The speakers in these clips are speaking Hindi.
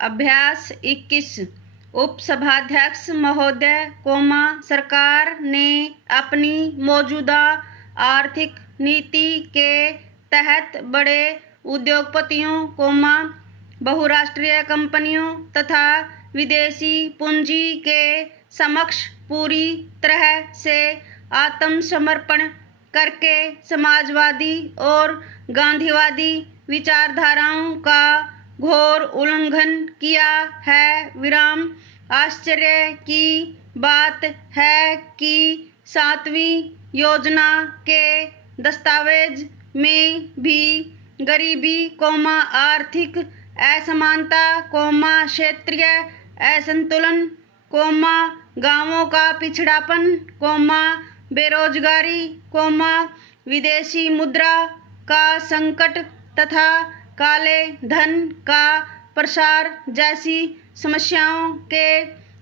अभ्यास 21। उपसभाध्यक्ष महोदय, सरकार ने अपनी मौजूदा आर्थिक नीति के तहत बड़े उद्योगपतियों, बहुराष्ट्रीय कंपनियों तथा विदेशी पूंजी के समक्ष पूरी तरह से आत्मसमर्पण करके समाजवादी और गांधीवादी विचारधाराओं का घोर उल्लंघन किया है। आश्चर्य की बात है कि 7वीं योजना के दस्तावेज में भी गरीबी, आर्थिक असमानता, क्षेत्रीय असंतुलन, गांवों का पिछड़ापन, बेरोजगारी, विदेशी मुद्रा का संकट तथा काले धन का प्रसार जैसी समस्याओं के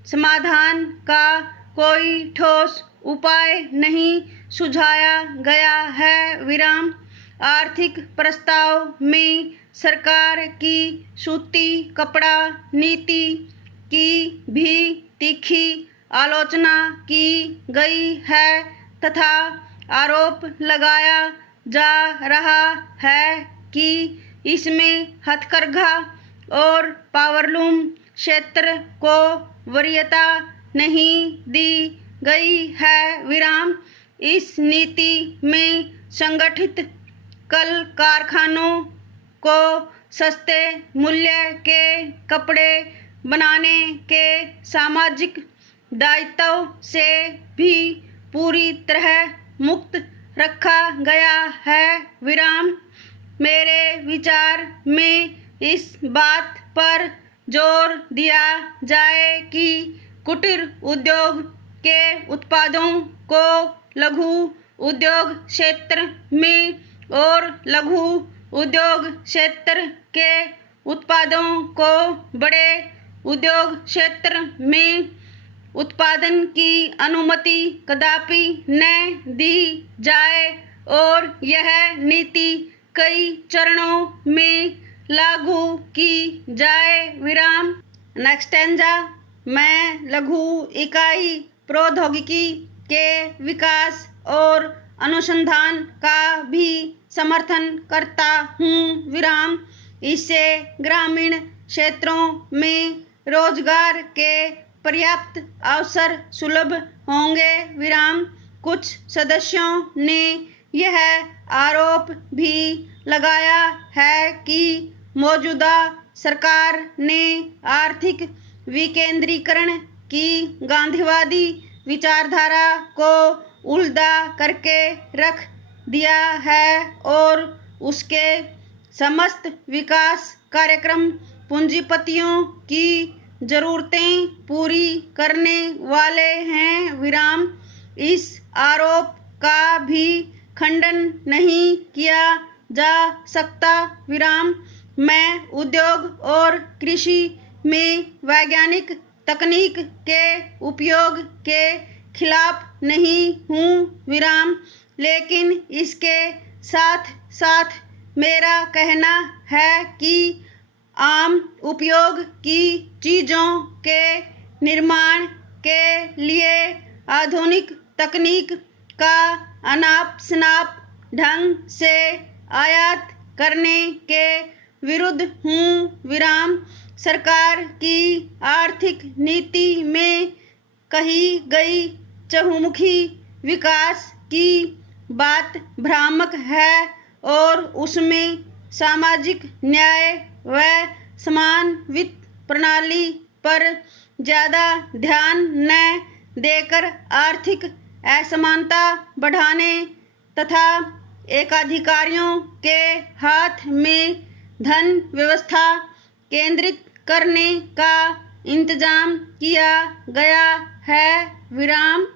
समाधान का कोई ठोस उपाय नहीं सुझाया गया है। आर्थिक प्रस्ताव में सरकार की सूती कपड़ा नीति की भी तीखी आलोचना की गई है तथा आरोप लगाया जा रहा है कि इसमें हथकरघा और पावरलूम क्षेत्र को वरीयता नहीं दी गई है। इस नीति में संगठित कल कारखानों को सस्ते मूल्य के कपड़े बनाने के सामाजिक दायित्व से भी पूरी तरह मुक्त रखा गया है। मेरे विचार में इस बात पर जोर दिया जाए कि कुटीर उद्योग के उत्पादों को लघु उद्योग क्षेत्र में और लघु उद्योग क्षेत्र के उत्पादों को बड़े उद्योग क्षेत्र में उत्पादन की अनुमति कदापि न दी जाए और यह नीति कई चरणों में लागू की जाए। नेक्स्टेंजा मैं लघु इकाई प्रौद्योगिकी के विकास और अनुसंधान का भी समर्थन करता हूँ। इससे ग्रामीण क्षेत्रों में रोजगार के पर्याप्त अवसर सुलभ होंगे। कुछ सदस्यों ने यह आरोप भी लगाया है कि मौजूदा सरकार ने आर्थिक विकेंद्रीकरण की गांधीवादी विचारधारा को उल्टा करके रख दिया है और उसके समस्त विकास कार्यक्रम पूंजीपतियों की जरूरतें पूरी करने वाले हैं। इस आरोप का भी खंडन नहीं किया जा सकता। मैं उद्योग और कृषि में वैज्ञानिक तकनीक के उपयोग के खिलाफ नहीं हूँ, लेकिन इसके साथ साथ मेरा कहना है कि आम उपयोग की चीज़ों के निर्माण के लिए आधुनिक तकनीक का अनाप शनाप ढंग से आयात करने के विरुद्ध हूँ। सरकार की आर्थिक नीति में कही गई चहुमुखी विकास की बात भ्रामक है और उसमें सामाजिक न्याय व समान वित्त प्रणाली पर ज़्यादा ध्यान न देकर आर्थिक असमानता बढ़ाने तथा एकाधिकारियों के हाथ में धन व्यवस्था केंद्रित करने का इंतजाम किया गया है।